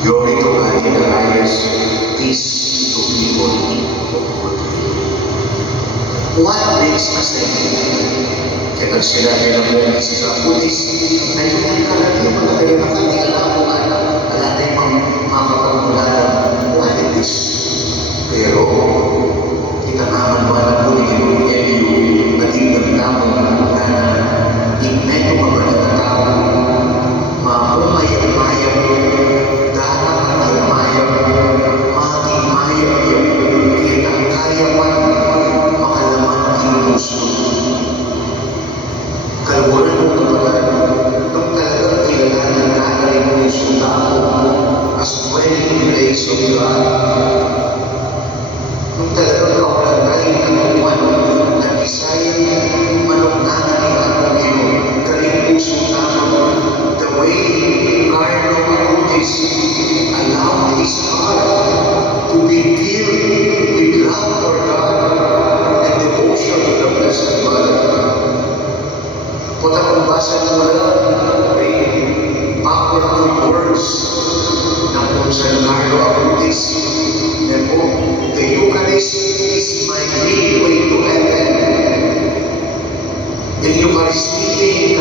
Glory to God in the highest, peace to people of good will. What makes us think? Kaya sinabi na po si Sapulis, na yung karaniwan na kayo na kanila po alam, wala na yung makapagmula what it is. Pero, kita naman wala po ni Eliu, naging nagtamo na ignay ko mga tao, mapumayag-mayag, darang-mayag, maging-mayag yung kitang kaya man makalaman ang puso. Kalburan mo kapag nung talagang kilalanan natin yung puso tao as dwelling place of God. Nung talagang kaulan tayo kanukuan na isayang manugnanan ng ating Ginoo, kaling puso tao, the way Carlo Acutis allowed his heart to be filled with love for God and devotion to the Blessed Mother. Kung akong basa mo lang, may powerful words na po sa Carlo Acutis na po, the Eucharist is my gateway to heaven. In Eucharistia,